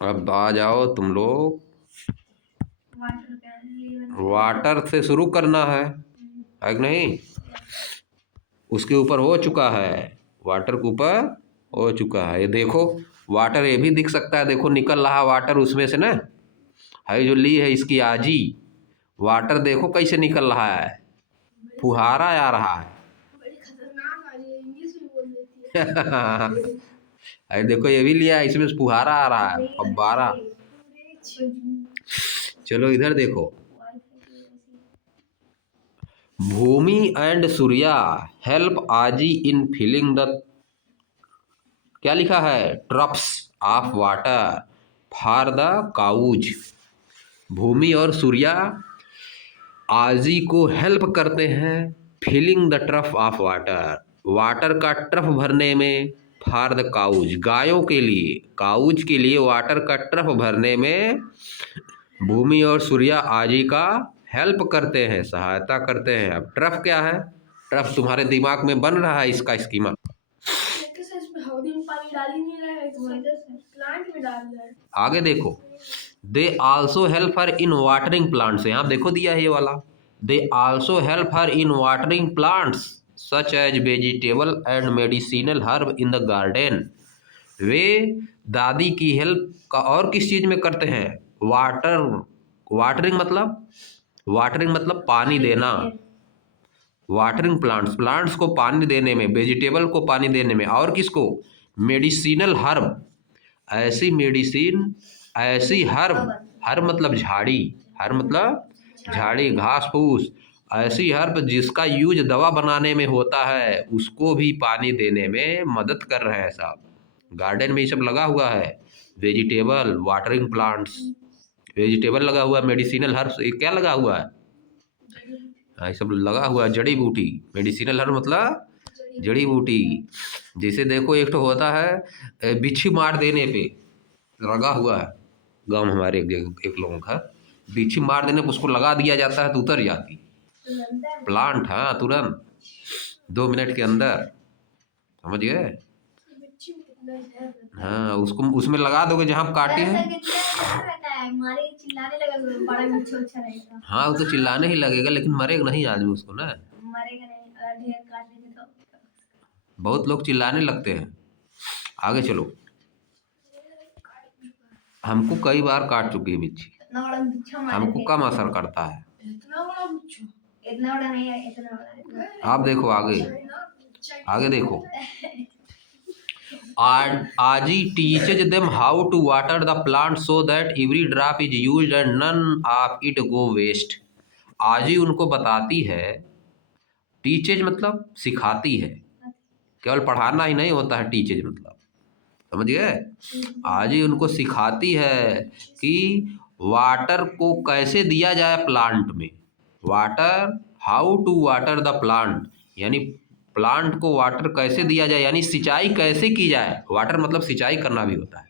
अब आ जाओ तुम लोग, वाटर से शुरू करना है कि नहीं? उसके ऊपर हो चुका है, वाटर के ऊपर हो चुका है। ये देखो वाटर, ये भी दिख सकता है, देखो निकल रहा वाटर उसमें से ना, है जो ली है इसकी आजी, वाटर देखो कैसे निकल रहा है, फुहारा आ रहा है। अरे देखो ये भी लिया, इसमें से फुहारा आ रहा है, फब्बारा। चलो इधर देखो, भूमि एंड सूर्या हेल्प आजी इन फिलिंग द, क्या लिखा है, troughs of water for the cows. Bhoomi और सूर्या आजी को हेल्प करते हैं filling the trough of water, water का ट्रफ भरने में, फॉर द काउज गायों के लिए, काउज के लिए वाटर का ट्रफ भरने में भूमि और सूर्या आजी का हेल्प करते हैं, सहायता करते हैं। अब ट्रफ क्या है? ट्रफ तुम्हारे दिमाग में बन रहा है इसका स्कीमा। आगे देखो, they also help her in watering plants, यहाँ देखो दिया है ये वाला, they also help her in watering plants such as vegetable and medicinal herb in the garden. वे दादी की हेल्प का और किस चीज में करते हैं? वाटर, वाटरिंग मतलब, वाटरिंग मतलब पानी देना, वाटरिंग प्लांट्स, प्लांट्स को पानी देने में, वेजिटेबल को पानी देने में, और किसको? मेडिसिनल हर्ब, ऐसी मेडिसिन, ऐसी हर्ब, हर्ब मतलब झाड़ी, हर्ब मतलब झाड़ी घास फूस, ऐसी हर्ब जिसका यूज दवा बनाने में होता है, उसको भी पानी देने में मदद कर रहे हैं साहब। गार्डन में ये सब लगा हुआ है, वेजिटेबल, वाटरिंग प्लांट्स, वेजिटेबल लगा हुआ है, मेडिसिनल हर्ब्स, ये क्या लगा हुआ है? ये सब लगा हुआ है, जड़ी बूटी, मेडिसिनल हर्ब मतलब जड़ी बूटी। जैसे देखो एक तो होता है बिच्छी मार देने पे लगा हुआ है, गांव में हमारे एक लोगों का, बिच्छी मार देने पे उसको लगा दिया जाता है तो उतर जाती, प्लांट, हाँ तुरंत 2 मिनट के अंदर, समझ गए? हाँ उसको उसमें लगा दोगे जहाँ काटी है, हाँ वो तो चिल्लाने ही लगेगा, लेकिन मरेगा नहीं आदमी उसको ना, बहुत लोग चिल्लाने लगते हैं। आगे चलो, हमको कई बार काट चुकी है बिच्छी, हमको कम असर करता है। आप देखो आगे, आगे देखो, आजी teaches them how to water the plant so that every drop is used and none of it go waste. आजी उनको बताती है, टीचेज मतलब सिखाती है, केवल पढ़ाना ही नहीं होता है टीचेज मतलब, समझ गए? आज ही उनको सिखाती है कि वाटर को कैसे दिया जाए प्लांट में, water, how to water the plant, यानी प्लांट को वाटर कैसे दिया जाए, यानी सिंचाई कैसे की जाए। वाटर मतलब सिंचाई करना भी होता है,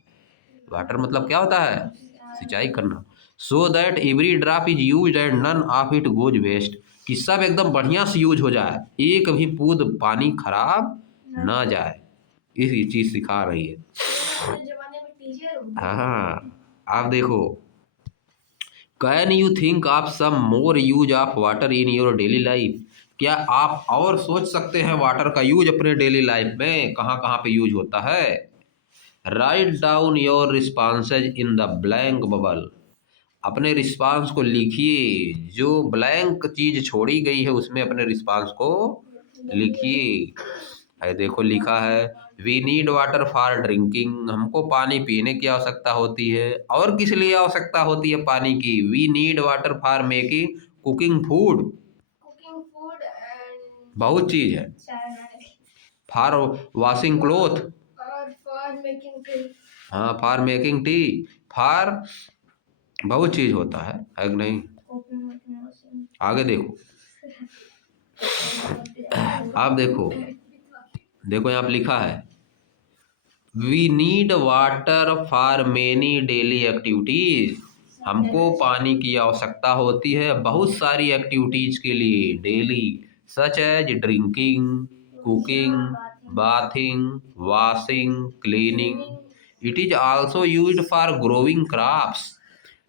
वाटर मतलब क्या होता है? सिंचाई करना। So that every drop is use and none of it goes waste, कि सब एकदम बढ़िया से यूज हो जाए, एक भी बूंद पानी खराब ना जाए, इसी चीज सिखा रही है। हाँ आप देखो, can you think of some more use of water in your daily life, क्या आप और सोच सकते हैं वाटर का यूज अपने डेली लाइफ में कहाँ कहाँ पे यूज होता है? Write down your responses in the blank bubble, अपने रिस्पांस को लिखिए, जो ब्लैंक चीज छोड़ी गई है उसमें अपने रिस्पांस को लिखिए। है देखो लिखा है, we need water for drinking, हमको पानी पीने की आवश्यकता होती है, और किस लिए आवश्यकता होती है पानी की? We need water for making cooking food, बहुत चीज है, फॉर वॉशिंग क्लोथ, हाँ फॉर मेकिंग टी, फॉर बहुत चीज होता है कि नहीं? आगे देखो, आप देखो, देखो यहाँ पे लिखा है, we need water for many daily activities, हमको पानी की आवश्यकता होती है बहुत सारी एक्टिविटीज के लिए daily, such as drinking, cooking, bathing, washing, cleaning, it is also used for growing crops,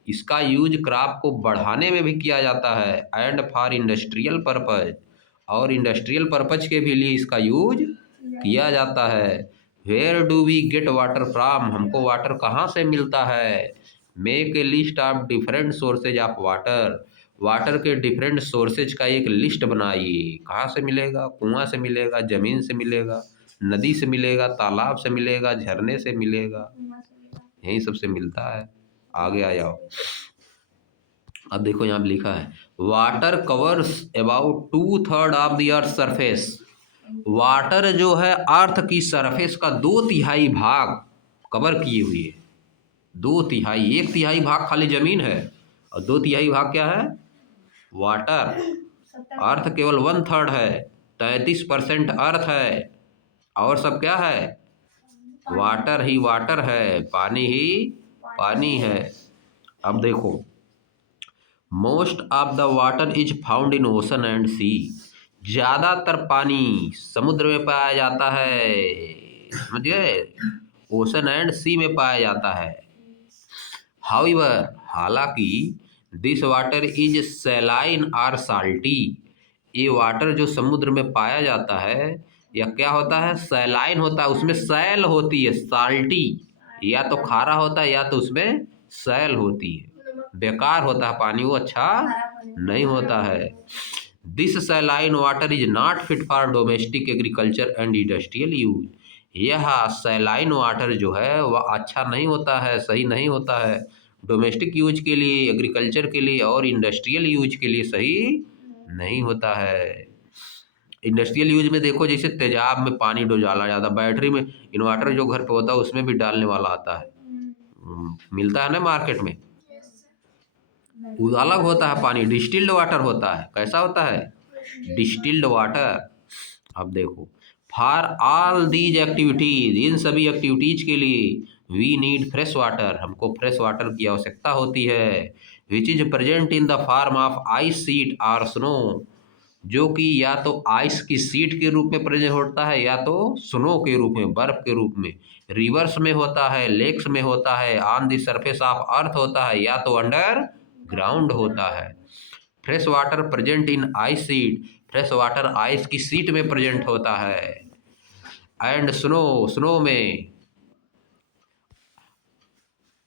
इसका यूज क्रॉप को बढ़ाने में भी किया जाता है, एंड फॉर इंडस्ट्रियल पर्पज, और इंडस्ट्रियल पर्पज के भी लिए इसका यूज किया जाता है। Where do we get water from, हमको वाटर कहाँ से मिलता है। Make a list of different sources of water, water के डिफरेंट सोर्सेज का एक लिस्ट बनाइए। कहाँ से मिलेगा, कुआं से मिलेगा, जमीन से मिलेगा, नदी से मिलेगा, तालाब से मिलेगा, झरने से मिलेगा, यही सबसे मिलता है। आगे आ जाओ। अब देखो यहाँ पे लिखा है water covers about 2/3 of the earth surface, water जो है अर्थ की सरफेस का 2/3 भाग कवर किए हुए है। 2/3, 1/3 भाग खाली जमीन है और 2/3 भाग क्या है, वाटर। अर्थ केवल 1/3 है, 33% अर्थ है, और सब क्या है, वाटर ही वाटर है, पानी ही पानी है। अब देखो most of the water is found in ocean and sea, ज़्यादातर पानी समुद्र में पाया जाता है, समझिए, ओशन एंड सी में पाया जाता है। हाउएवर, हालांकि, दिस वाटर इज सैलाइन और साल्टी, ये वाटर जो समुद्र में पाया जाता है या क्या होता है, सैलाइन होता है, उसमें सैल होती है, साल्टी या तो खारा होता है या तो उसमें सैल होती है, बेकार होता है पानी, वो अच्छा नहीं होता है। This saline water is not fit for domestic agriculture and industrial use, यह सैलाइन वाटर जो है वह अच्छा नहीं होता है, सही नहीं होता है डोमेस्टिक यूज के लिए, एग्रीकल्चर के लिए और इंडस्ट्रियल यूज के लिए सही नहीं होता है। इंडस्ट्रियल यूज में देखो जैसे तेजाब में पानी डाला जाता है, बैटरी में, इन्वर्टर जो घर पे होता है उसमें भी डालने वाला आता है, मिलता है ना मार्केट में, वो अलग होता है पानी, डिस्टिल्ड वाटर होता है। कैसा होता है, डिस्टिल्ड वाटर। अब देखो फॉर ऑल दीज एक्टिविटीज, इन सभी एक्टिविटीज के लिए वी नीड फ्रेश वाटर, हमको फ्रेश वाटर की आवश्यकता होती है, which is present in the form of ice sheet और स्नो, जो कि या तो आइस की सीट के रूप में प्रेजेंट होता है या तो स्नो के रूप में, बर्फ के रूप में, रिवर्स में होता है, लेक्स में होता है, on the surface of earth होता है, या तो अंडर ग्राउंड होता है। Fresh water present in ice sheet, fresh water ice की सीट में प्रेजेंट होता है, एंड स्नो, स्नो में।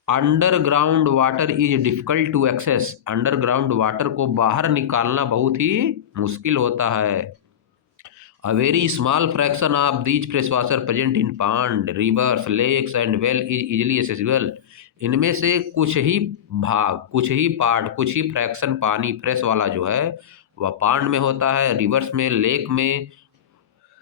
Underground water is difficult to access, underground water को बाहर निकालना बहुत ही मुश्किल होता है। A very small fraction of these fresh water present in pond, rivers, lakes and well is easily accessible. इनमें से कुछ ही भाग, कुछ ही पार्ट, कुछ ही फ्रैक्शन पानी फ्रेश वाला जो है वह पांड में होता है, रिवर्स में, लेक में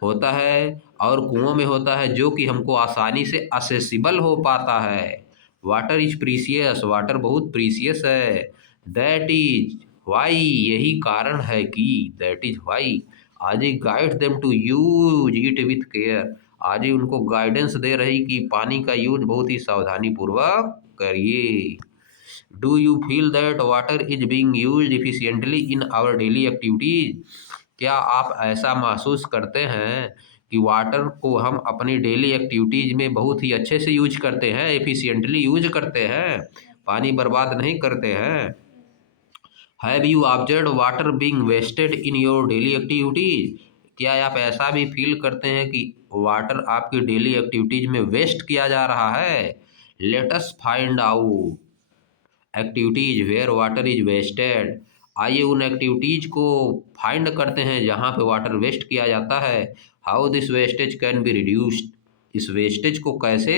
होता है और कुओं में होता है, जो कि हमको आसानी से असेसिबल हो पाता है। वाटर इज प्रीसियस, वाटर बहुत प्रीसियस है। दैट इज वाई, यही कारण है कि, दैट इज वाई आज ही guide them to use it with care, आज ही उनको गाइडेंस दे रही कि पानी का यूज बहुत ही सावधानी पूर्वक करिए। Do you feel that water is being used efficiently in our daily activities, क्या आप ऐसा महसूस करते हैं कि वाटर को हम अपनी डेली एक्टिविटीज में बहुत ही अच्छे से यूज करते हैं, एफिशिएंटली यूज करते हैं, पानी बर्बाद नहीं करते हैं। Have you observe water being wasted in your daily activities, क्या आप ऐसा भी फील करते हैं कि वाटर आपकी डेली एक्टिविटीज में वेस्ट किया जा रहा है। Let us find out activities where water is wasted, आइए उन एक्टिविटीज को फाइंड करते हैं जहाँ पे वाटर वेस्ट किया जाता है। How this wastage can be reduced, इस वेस्टेज को कैसे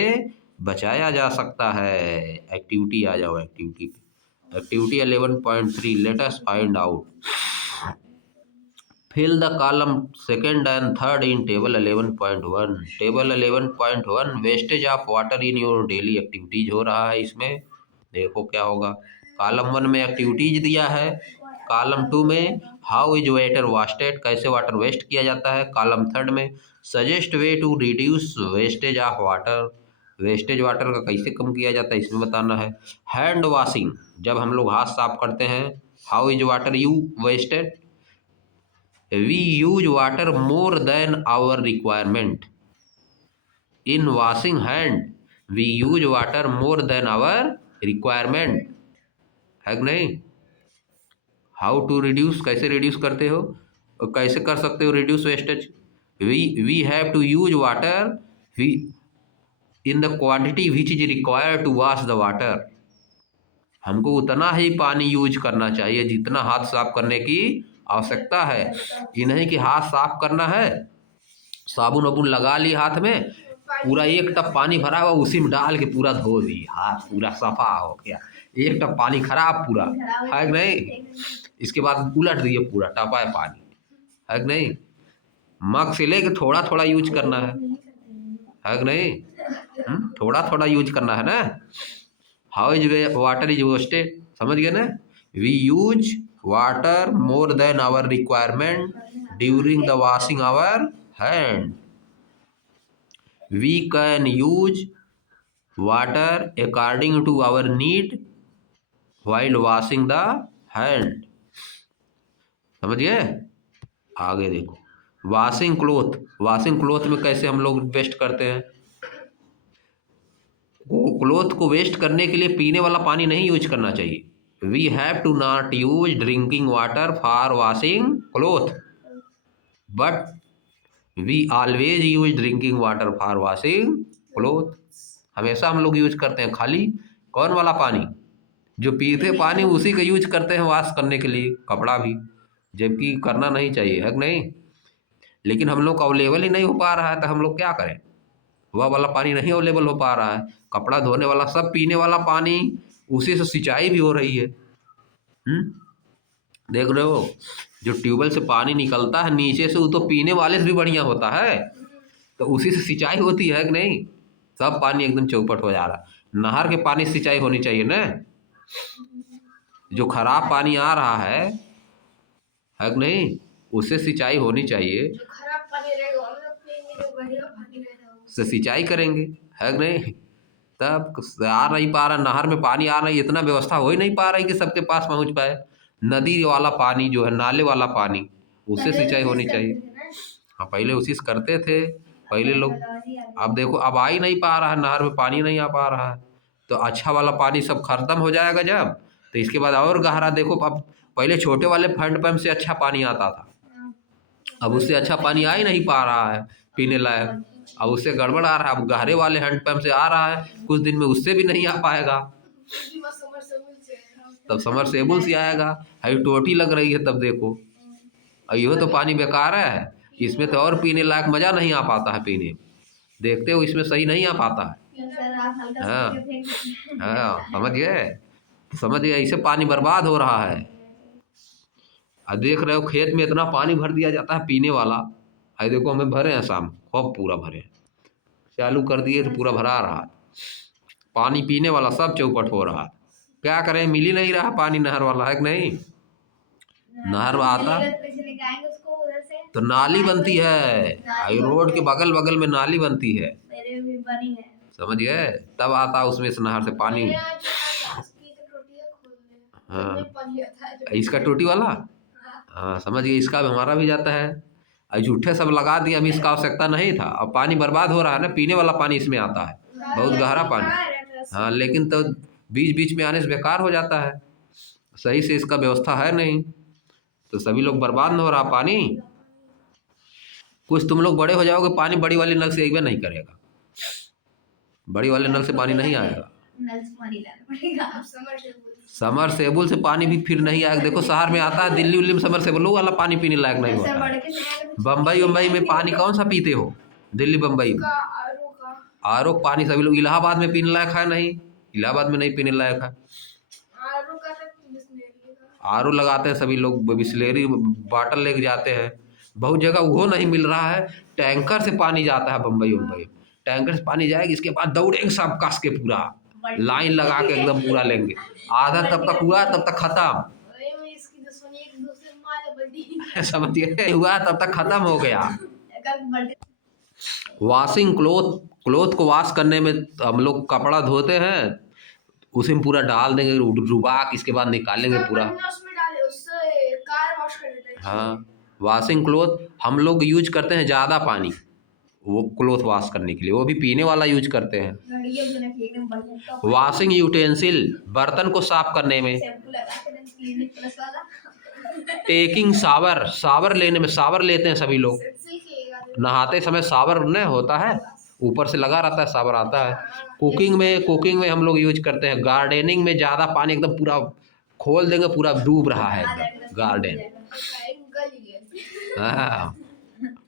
बचाया जा सकता है। एक्टिविटी आ जाओ, activity, activity 11.3, let us find out. Fill the column second and third in table 11.1, table 11.1 wastage of water in your daily activities हो रहा है इसमें। देखो क्या होगा, कॉलम 1 में एक्टिविटीज दिया है, कॉलम 2 में हाउ इज वाटर वेस्टेड, कैसे वाटर वेस्ट किया जाता है, कॉलम 3 में suggest way to reduce wastage of water, wastage water का कैसे कम किया जाता है इसमें बताना है। हैंड वॉशिंग, जब हम लोग हाथ साफ करते हैं, how is water you wasted, we use water more than our requirement in washing hand, we use water more than our requirement, है कि नहीं। हाउ टू रिड्यूस, कैसे रिड्यूस करते हो और कैसे कर सकते हो reduce wastage. We have to use water we in the quantity which is required to wash the water. हमको उतना ही पानी यूज करना चाहिए जितना हाथ साफ करने की आवश्यकता है। ये नहीं कि हाथ साफ करना है, साबुन वाबुन लगा ली हाथ में, पूरा एक टप पानी भरा हुआ उसी में डाल के पूरा धो दी, हाथ पूरा सफा हो गया, एक टप पानी खराब पूरा, है कि नहीं। इसके बाद उलट दिए पूरा टपा है पानी, है कि नहीं। मग से लेके थोड़ा थोड़ा यूज करना है कि नहीं। थोड़ा थोड़ा यूज करना है ना। How is water is wasted, समझ गए ना। We use water more than our requirement during the washing our hand. We can use water according to our need while washing the hand, समझिए। आगे देखो, वॉशिंग क्लोथ, वॉशिंग क्लोथ में कैसे हम लोग वेस्ट करते हैं। क्लोथ को वेस्ट करने के लिए पीने वाला पानी नहीं यूज करना चाहिए। We have to not use drinking water for washing cloth, but we always use drinking water for washing cloth. हमेशा हम लोग यूज करते हैं खाली कौन वाला पानी, जो पीते पानी उसी का यूज करते हैं वॉश करने के लिए, कपड़ा भी, जबकि करना नहीं चाहिए, है कि नहीं। लेकिन हम लोग का अवेलेबल ही नहीं हो पा रहा है, तो हम लोग क्या करें। वह वाला पानी नहीं अवेलेबल हो पा रहा है, कपड़ा धोने वाला सब पीने वाला पानी, उसी से सिंचाई भी हो रही है। देख रहे हो, जो ट्यूबवेल से पानी निकलता है नीचे से, वो तो पीने वाले से भी बढ़िया होता है, तो उसी से सिंचाई होती है कि नहीं। सब पानी एकदम चौपट हो जा रहा है। नहर के पानी से सिंचाई होनी चाहिए ना। जो खराब पानी आ रहा है कि नहीं, उससे सिंचाई होनी चाहिए, जो खराब पानी रहेगा हम लोग पीएंगे, जो बढ़िया पानी रहेगा उससे सिंचाई करेंगे, है कि नहीं। तब आ नहीं पा रहा, नहर में पानी आ रही, इतना व्यवस्था हो ही नहीं पा रही कि सबके पास पहुंच पाए। नदी वाला पानी जो है, नाले वाला पानी, उससे सिंचाई होनी चाहिए। हाँ, पहले उसी से करते थे पहले लोग। अब देखो, अब आ ही नहीं पा रहा है, नहर में पानी नहीं आ पा रहा है, तो अच्छा वाला पानी सब खत्म हो जाएगा जब, तो इसके बाद और गहरा देखो। अब पहले छोटे वाले हैंडपंप से अच्छा पानी आता था, अब उससे अच्छा पानी आ ही नहीं पा रहा है पीने लायक। अब उससे गड़बड़ आ रहा है, अब गहरे वाले हैंडपंप से आ रहा है, कुछ दिन में उससे भी नहीं आ पाएगा, तब समरसेबुल से आएगा। अभी टोटी लग रही है, तब देखो, यो तो पानी बेकार है, इसमें तो और पीने लायक मजा नहीं आ पाता है पीने, देखते हो इसमें सही नहीं आ पाता है। हाँ हाँ, समझ गए, समझ गए, इससे पानी बर्बाद हो रहा है। और देख रहे हो खेत में इतना पानी भर दिया जाता है पीने वाला, अरे देखो हमें भरे हैं शाम खूब पूरा भरे हैं, चालू कर दिए तो पूरा भरा रहा, पानी पीने वाला सब चौपट हो रहा। क्या करें, मिल ही नहीं रहा पानी नहर वाला, है कि नहीं। नहर आता तो नाली बनती है, रोड के बगल बगल में नाली बनती है, समझ गए, तब आता उसमें से नहर से पानी। हाँ, इसका टोटी वाला, हाँ समझ गए, इसका भी हमारा भी जाता है। झूठे सब लगा दिए, अभी इसका आवश्यकता नहीं था, अब पानी बर्बाद हो रहा है ना, पीने वाला पानी इसमें आता है, बहुत गहरा पानी। हाँ, लेकिन तो बीच बीच में आने से बेकार हो जाता है, सही से इसका व्यवस्था है नहीं, तो सभी लोग बर्बाद न हो रहा पानी। कुछ तुम लोग बड़े हो जाओगे, पानी बड़ी वाले नल से एक बार नहीं करेगा, बड़ी वाले नल से पानी नहीं आएगा, समरसेबुल से पानी भी फिर नहीं आएगा। देखो शहर में आता है, दिल्ली उल्ली में समरसेबुल वाला पानी पीने लायक नहीं होता है। बम्बई में पानी कौन सा पीते हो, दिल्ली बम्बई में आर पानी सभी लोग, इलाहाबाद में पीने लायक है नहीं, इलाहाबाद में नहीं पीने लायक है। आर लगाते हैं सभी लोग, बिस्लेरी बाटल लेके जाते हैं, बहुत जगह वो नहीं मिल रहा है, टैंकर से पानी जाता है बम्बई, टैंकर से पानी जाएगी, इसके बाद दौड़ेंगे सब कस के, पूरा लाइन लगा के एकदम पूरा लेंगे, आधा तब तक हुआ तब तक खत्म, समझिए, हुआ तब तक खत्म हो गया। वॉशिंग क्लोथ, क्लोथ को वॉश करने में हम लोग कपड़ा धोते हैं, उसी में पूरा डाल देंगे डुबा के, इसके बाद निकालेंगे पूरा। हाँ, वॉशिंग क्लोथ हम लोग यूज करते हैं ज़्यादा पानी, वो क्लोथ वॉश करने के लिए, वो भी पीने वाला यूज करते हैं। गाड़ियों में रखिए एकदम बढ़िया का वॉशिंग यूटेंसिल, बर्तन को साफ करने में। शैम्पू लगा के एकदम क्लिनिक प्लस वाला टेकिंग शावर, शावर लेने में, शावर लेते हैं सभी लोग, सीखिएगा नहाते समय शावर न होता है, ऊपर से लगा रहता है, शावर आता है। कुकिंग में हम लोग यूज करते हैं। गार्डनिंग में ज़्यादा पानी एकदम पूरा खोल देंगे, पूरा डूब रहा है एकदम गार्डन। गल गया हाँ,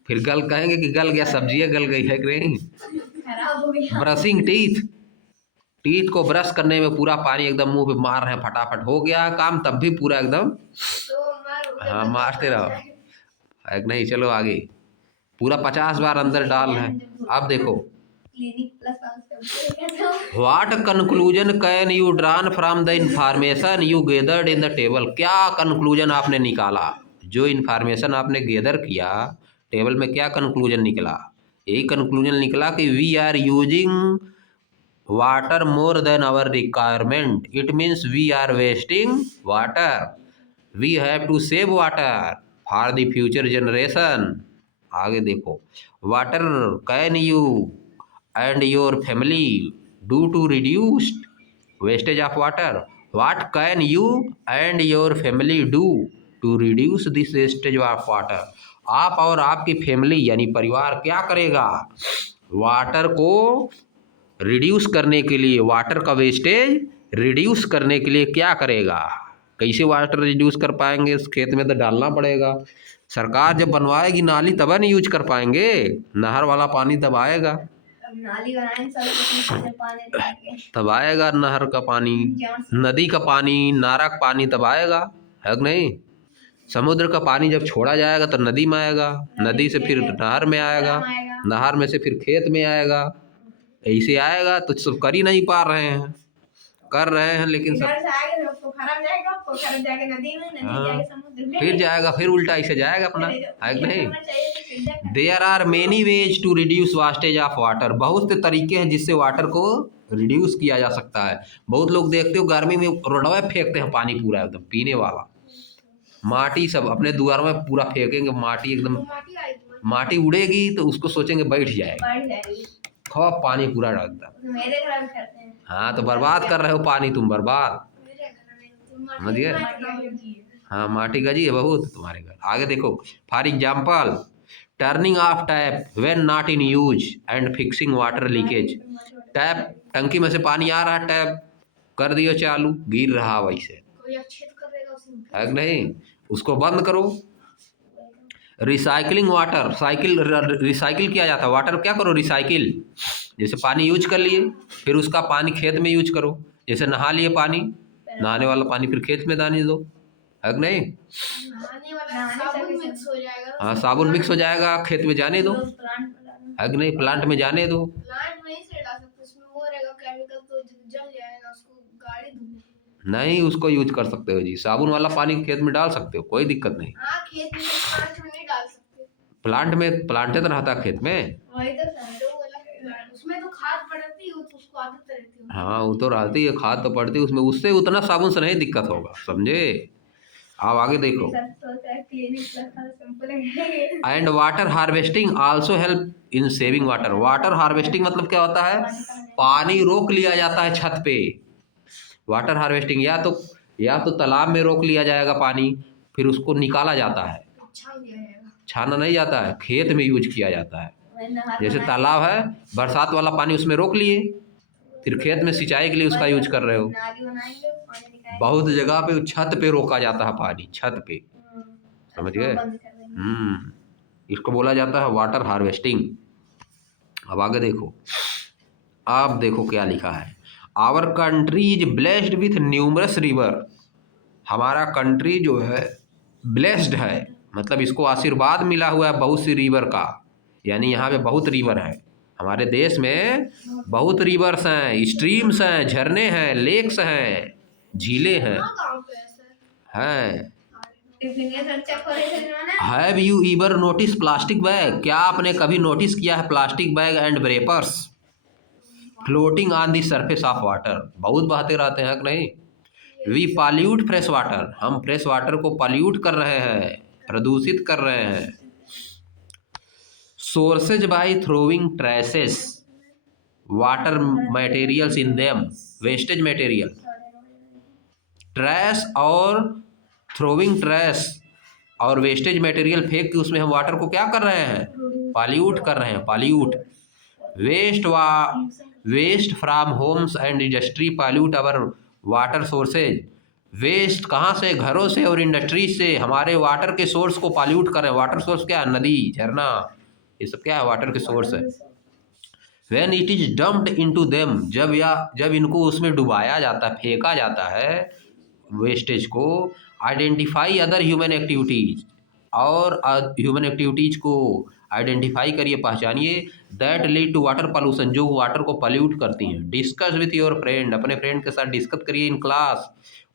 फिर गल कहेंगे कि गल गया, सब्जियाँ गल गई है कि नहीं। खराब हो गया ब्रशिंग टीथ, टीथ को ब्रश करने में पूरा पानी एकदम मुंह पे मार रहे हैं, फटाफट हो गया काम, तब भी पूरा एकदम। तो मारो हाँ, मारते रहो है कि नहीं। चलो आगे, पूरा 50 बार अंदर डाल है। अब देखो, क्लिनिक प्लस वाला shampoo what conclusion can you drawn from the information you gathered in the table. क्या कंक्लूजन आपने निकाला, जो इंफॉर्मेशन आपने गेदर किया टेबल में, क्या कंक्लूजन निकला। यही कंक्लूजन निकला कि we are using water more than our requirement, it means we are wasting water, we have to save water for the future generation. आगे देखो, water can you and your family do to reduce wastage of water. What can you and your family do to reduce this wastage of water. आप और आपकी family यानी परिवार क्या करेगा water को रिड्यूस करने के लिए, वाटर का वेस्टेज रिड्यूस करने के लिए क्या करेगा। कैसे वाटर रिड्यूस कर पाएंगे, इस खेत में तो डालना पड़ेगा। सरकार जब बनवाएगी नाली तब नहीं यूज कर पाएंगे, नहर वाला पानी तब आएगा, अब नाली बनाएं सब पानी देंगे तब आएगा नहर का पानी, नदी का पानी, नारा का पानी तब आएगा, है कि नहीं। समुद्र का पानी जब छोड़ा जाएगा तो नदी में आएगा, नदी से फिर नहर में आएगा, नहर में से फिर खेत में आएगा, ऐसे आएगा। तो सब कर ही नहीं पा रहे हैं, कर रहे हैं लेकिन सब इधर से आएगा तो पोखरा में जाएगा, पोखरा में जाके नदी में, नदी हाँ, जाके समुद्र में, फिर जाएगा, फिर उल्टा ऐसे जाएगा अपना, है कि नहीं। करना चाहिए तो फिर जा कर- there are many ways to reduce wastage of water. बहुत से तरीके हैं जिससे वाटर को रिड्यूस किया जा सकता है। बहुत लोग देखते हो गर्मी में रोडवा में फेंकते हैं पानी पूरा एकदम पीने वाला, माटी सब अपने द्वार में पूरा फेंकेंगे, माटी एकदम, माटी आई तो माटी उड़ेगी तो उसको सोचेंगे बैठ जाएगा, बढ़ जाएगी। खूब पानी पूरा डालता। मेरे घर में करते हैं हाँ, तो बर्बाद कर रहे हो पानी तुम, बर्बाद। मेरे घर में तुम समझिए? माटी हाँ, माटी गजी है बहुत तुम्हारे घर। आगे देखो, for example turning of tap when not in use and fixing water leakage. Tap, टंकी में से पानी आ रहा है, टैप कर दियो चालू, गिर रहा वैसे, कोई अच्छे तो करेगा उसमें है कि नहीं, उसको बंद करो। रिसाइकलिंग वाटर, साइकिल रिसाइकिल किया जाता है वाटर, क्या करो रिसाइकिल, जैसे पानी यूज कर लिए फिर उसका पानी खेत में यूज करो, जैसे नहा लिए पानी, नहाने वाला पानी फिर खेत में डालने दो, है कि नहीं। नहाने वाला साबुन मिक्स हो जाएगा, हाँ, साबुन मिक्स हो जाएगा, खेत में जाने दो, रोज प्लांट में डालना। है कि नहीं, प्लांट में जाने दो। प्लांट में ही से डाल सकते, उसमें वो रहेगा केमिकल तो जल जाएगा, उसको गाड़ी धुलने। नहीं, उसको यूज कर सकते हो जी, साबुन वाला पानी खेत में डाल सकते हो, कोई दिक्कत नहीं। हाँ, खेत में प्लांट में नहीं डाल सकते, प्लांट में, प्लांट तो रहता खेत में। वही तो समझो वाला, उसमें तो खाद पड़ती है तो उसको आदत रहती है। हाँ, वो तो रहती है, खाद तो पड़ती है उसमें, उससे उतना साबुन से नहीं दिक्कत होगा, समझे। आप आगे देखो, and water harvesting also help in saving water. Water harvesting मतलब क्या होता है, पानी रोक लिया जाता है छत पे। वाटर हार्वेस्टिंग या तो तालाब में रोक लिया जाएगा पानी, फिर उसको निकाला जाता है, छान दिया जाएगा, छाना नहीं जाता है, खेत में यूज किया जाता है। जैसे तालाब है, बरसात वाला पानी उसमें रोक लिए, फिर खेत में सिंचाई के लिए उसका यूज कर रहे हो। नाली बनाएंगे, पानी निकालेंगे, बहुत जगह पे छत पे रोका जाता है पानी, छत पे, समझ गए। बंद कर देंगे। इसको बोला जाता है वाटर हार्वेस्टिंग। अब आगे देखो, आप देखो क्या लिखा है, our country is blessed with numerous river. हमारा कंट्री जो है ब्लेस्ड है, मतलब इसको आशीर्वाद मिला हुआ है बहुत सी रिवर का, यानी यहाँ पे बहुत रिवर है, हमारे देश में बहुत रिवर्स हैं, स्ट्रीम्स हैं, झरने हैं, लेक्स हैं, झीलें हैं, हाँ, गाँव पे ऐसा है। हैं। टिफिन के साथ चक्कर है ना। Have you ever notice plastic bag. क्या आपने कभी नोटिस किया है plastic bag and wrappers floating on the surface of water, बहुत बहते रहते हैं कि नहीं। वी पॉल्यूट फ्रेश वाटर, हम फ्रेश वाटर को पॉल्यूट कर रहे हैं, प्रदूषित कर रहे हैं। Sources by throwing traces water materials in them, wastage material, trash और थ्रोइंग ट्रैश और वेस्टेज मटेरियल फेंक के उसमें हम वाटर को क्या कर रहे हैं, पॉल्यूट कर रहे हैं, pollute. Waste from homes and industry pollute our water sources. Waste कहाँ से, घरों से और इंडस्ट्री से हमारे वाटर के सोर्स को पॉल्यूट कर रहे हैं। वाटर सोर्स क्या है, नदी, झरना, ये सब क्या है, वाटर के सोर्स है। When it is dumped into them, जब इनको उसमें डुबाया जाता है, फेंका जाता है वेस्टेज को। आइडेंटिफाई अदर ह्यूमन एक्टिविटीज, और ह्यूमन एक्टिविटीज को आइडेंटिफाई करिए, पहचानिए, that lead to water pollution, जो वाटर को पॉल्यूट करती हैं। डिस्कस विथ योर फ्रेंड, अपने फ्रेंड के साथ डिस्कस करिए in class.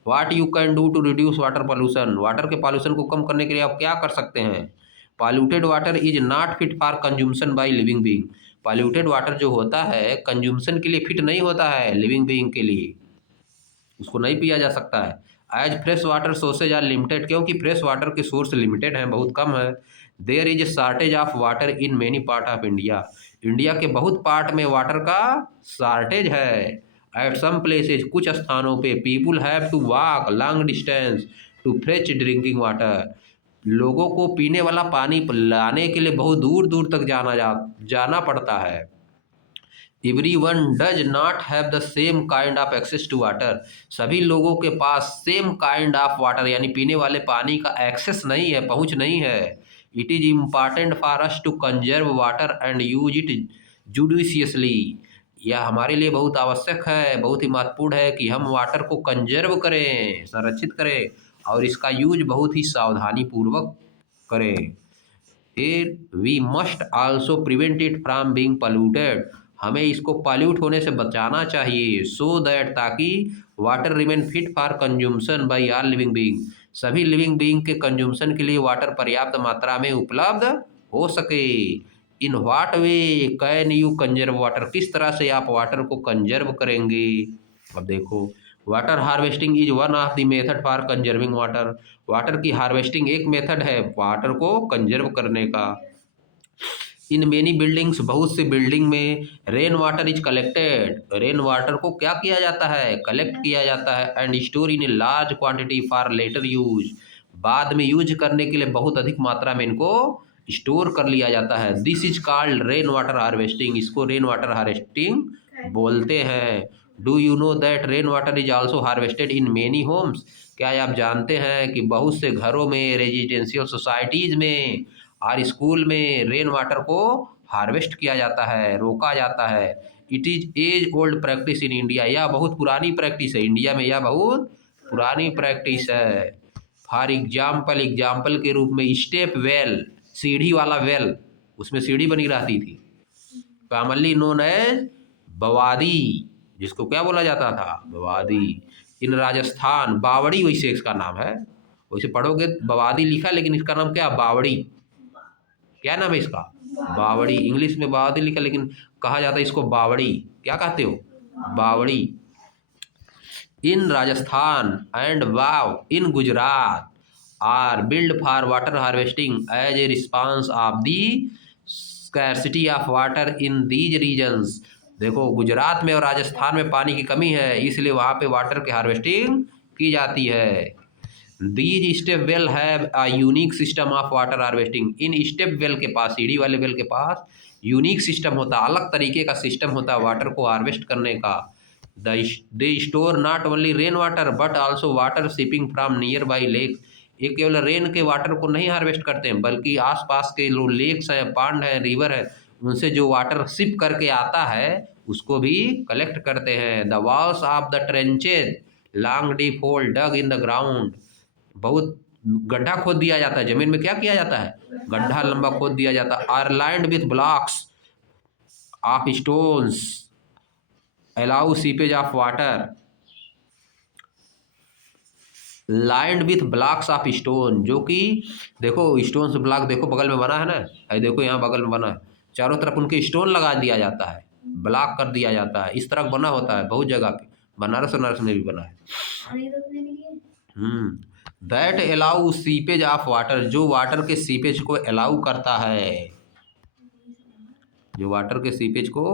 What you can do to reduce water pollution, water के पॉल्यूशन को कम करने के लिए आप क्या कर सकते हैं। Polluted water is not fit for consumption by living being, polluted water जो होता है कंज्यूमशन के लिए फिट नहीं होता है, लिविंग बीइंग के लिए, उसको नहीं पिया जा सकता है। As fresh water sources are limited, क्योंकि फ्रेश वाटर के सोर्स लिमिटेड हैं, बहुत कम है। There is a shortage of water in many part of India, India के बहुत पार्ट में वाटर का शॉर्टेज है। एट सम प्लेसेज, कुछ स्थानों पे, people have to walk long distance to fresh drinking water, लोगों को पीने वाला पानी लाने के लिए बहुत दूर दूर तक जाना पड़ता है। Everyone does not have the same kind of access to water, सभी लोगों के पास सेम काइंड ऑफ वाटर यानी पीने वाले पानी का एक्सेस नहीं है, पहुंच नहीं है। It is important for us to conserve water and use it judiciously, यह हमारे लिए बहुत आवश्यक है, बहुत ही महत्वपूर्ण है कि हम वाटर को कंजर्व करें, संरक्षित करें, और इसका यूज बहुत ही सावधानी पूर्वक करें। फिर we must also prevent it from being polluted, हमें इसको पॉल्यूट होने से बचाना चाहिए। सो दैट, ताकि water remain fit for consumption by all living being, सभी लिविंग बीइंग के कंज्यूमशन के लिए वाटर पर्याप्त मात्रा में उपलब्ध हो सके। In what way can you conserve water, किस तरह से आप वाटर को कंजर्व करेंगे। अब देखो, water harvesting is one of the method for conserving water, water की हार्वेस्टिंग एक मेथड है वाटर को कंजर्व करने का। इन मेनी बिल्डिंग्स, बहुत सी बिल्डिंग में rain water is collected, rain water को क्या किया जाता है, कलेक्ट किया जाता है। And store in a large quantity for later use, बाद में यूज करने के लिए बहुत अधिक मात्रा में इनको स्टोर कर लिया जाता है। This is called rain water harvesting, इसको रेन वाटर हार्वेस्टिंग बोलते हैं। Do you know that rain water is also harvested in many homes, क्या आप जानते हैं कि बहुत से घरों में, रेजिडेंशियल सोसाइटीज में और स्कूल में रेन वाटर को हार्वेस्ट किया जाता है, रोका जाता है। It is as old practice in India, यह बहुत पुरानी प्रैक्टिस है, इंडिया में यह बहुत पुरानी प्रैक्टिस है। फॉर एग्जाम्पल के रूप में स्टेप वेल, सीढ़ी वाला वेल, उसमें सीढ़ी बनी रहती थी, कॉमनली नोन एज बवादी, जिसको क्या बोला जाता था, बवादी। इन राजस्थान, बावड़ी वैसे इसका नाम है, वैसे पढ़ोगे बवादी लिखा, लेकिन इसका नाम क्या, बावड़ी, क्या नाम है इसका, बावड़ी। इंग्लिश में बावड़ी लिखा, लेकिन कहा जाता है इसको बावड़ी, क्या कहते हो, बावड़ी। In Rajasthan and vav in Gujarat are build for water harvesting as a response of the scarcity of water in these regions, देखो गुजरात में और राजस्थान में पानी की कमी है, इसलिए वहाँ पे वाटर की हार्वेस्टिंग की जाती है। These step well have a unique system of water harvesting, in step well के पास, सीढ़ी वाले वेल के पास यूनिक सिस्टम होता है, अलग तरीके का सिस्टम होता है वाटर को हार्वेस्ट करने का। They store not only rain water but also water sipping from near by lake, ये केवल रेन के वाटर को नहीं हार्वेस्ट करते हैं, बल्कि आसपास के जो लेक्स हैं, पांड हैं, रिवर है, उनसे जो वाटर सिप करके आता है उसको भी कलेक्ट करते हैं। The walls of the trenches long deep hole dug in the ground, बहुत गड्ढा खोद दिया जाता है, जमीन में क्या किया जाता है, गड्ढा लंबा खोद दिया जाता है। Are lined with blocks of stones allow seepage of water, lined with blocks of stone, जो कि देखो स्टोन से ब्लॉक देखो बगल में बना है ना, ये देखो यहाँ बगल में बना है, चारों तरफ उनके स्टोन लगा दिया जाता है, ब्लॉक कर दिया जाता है, इस तरह बना होता है बहुत जगह पे, बनारस में भी बना है। That allow seepage of water, जो वाटर के सीपेज को अलाउ करता है। जो वाटर के सीपेज को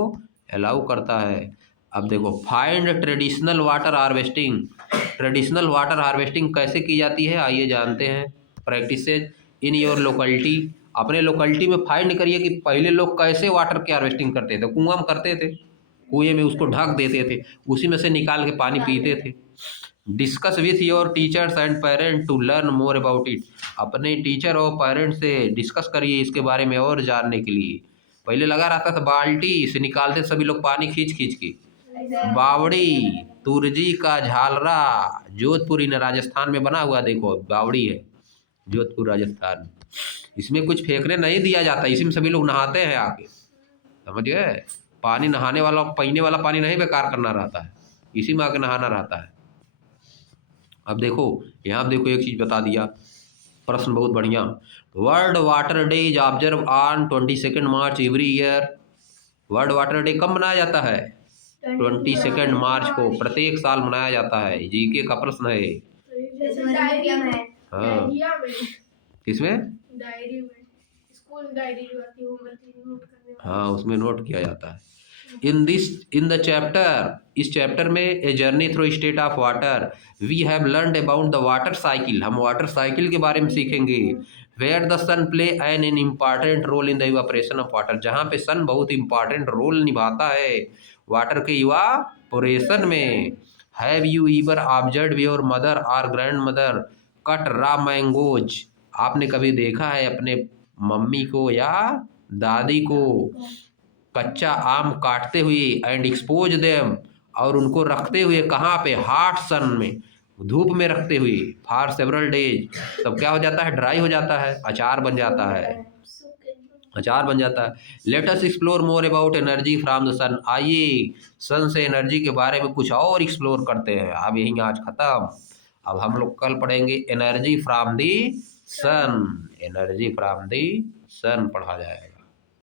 अलाउ करता है। अब देखो find traditional water harvesting. Traditional water harvesting कैसे की जाती है आइए जानते हैं। Practices in your locality. अपने लोकेलिटी में फाइंड करिए कि पहले लोग कैसे वाटर की हार्वेस्टिंग करते थे। कुआं में करते थे, कुएं में उसको ढक देते थे, उसी में से निकाल के पानी पीते थे। Discuss with your teachers and parent to learn more about it. अपने टीचर और पेरेंट से डिस्कस करिए इसके बारे में और जानने के लिए। पहले लगा रहता था बाल्टी से निकालते सभी लोग पानी खींच खींच के। बावड़ी, तुरजी का झालरा, जोधपुर इन राजस्थान में बना हुआ, देखो बावड़ी है जोधपुर राजस्थान में। इसमें कुछ फेंकने नहीं दिया जाता, इसी में सभी लोग नहाते हैं आके, समझ गए। पानी नहाने वाला पीने वाला पानी नहीं बेकार करना रहता है, इसी में आके नहाना रहता है। अब देखो यहाँ देखो एक चीज बता दिया, प्रश्न बहुत बढ़िया। World water day is observe on 22 March every year. World water day कब मनाया जाता है? 22 मार्च को प्रत्येक साल मनाया जाता है। जीके का प्रश्न है। हाँ किसमें? डायरी में, स्कूल डायरी जो आती है वो नोट करने वाली। हाँ उसमें नोट किया जाता है। इन द चैप्टर, इस चैप्टर में a journey through state of water we have learned about the water cycle. हम वाटर साइकिल के बारे में सीखेंगे। Where the sun play an important role in the evaporation of water. जहाँ पे सन बहुत इंपॉर्टेंट रोल निभाता है वाटर के इवापोरेशन में। Have you ever observe your mother और grandmother cut raw mangoes. आपने कभी देखा है अपने मम्मी को या दादी को कच्चा आम काटते हुए एंड एक्सपोज देम, और उनको रखते हुए कहाँ पे? हॉट सन में, धूप में रखते हुए फॉर सेवरल डेज। तब क्या हो जाता है? ड्राई हो जाता है, अचार बन जाता है, अचार बन जाता है। Let us explore more about energy from the sun. आइए सन से एनर्जी के बारे में कुछ और एक्सप्लोर करते हैं। अब यही आज खत्म, अब हम लोग कल पढ़ेंगे energy from the sun. Energy from the sun पढ़ा जाएगा।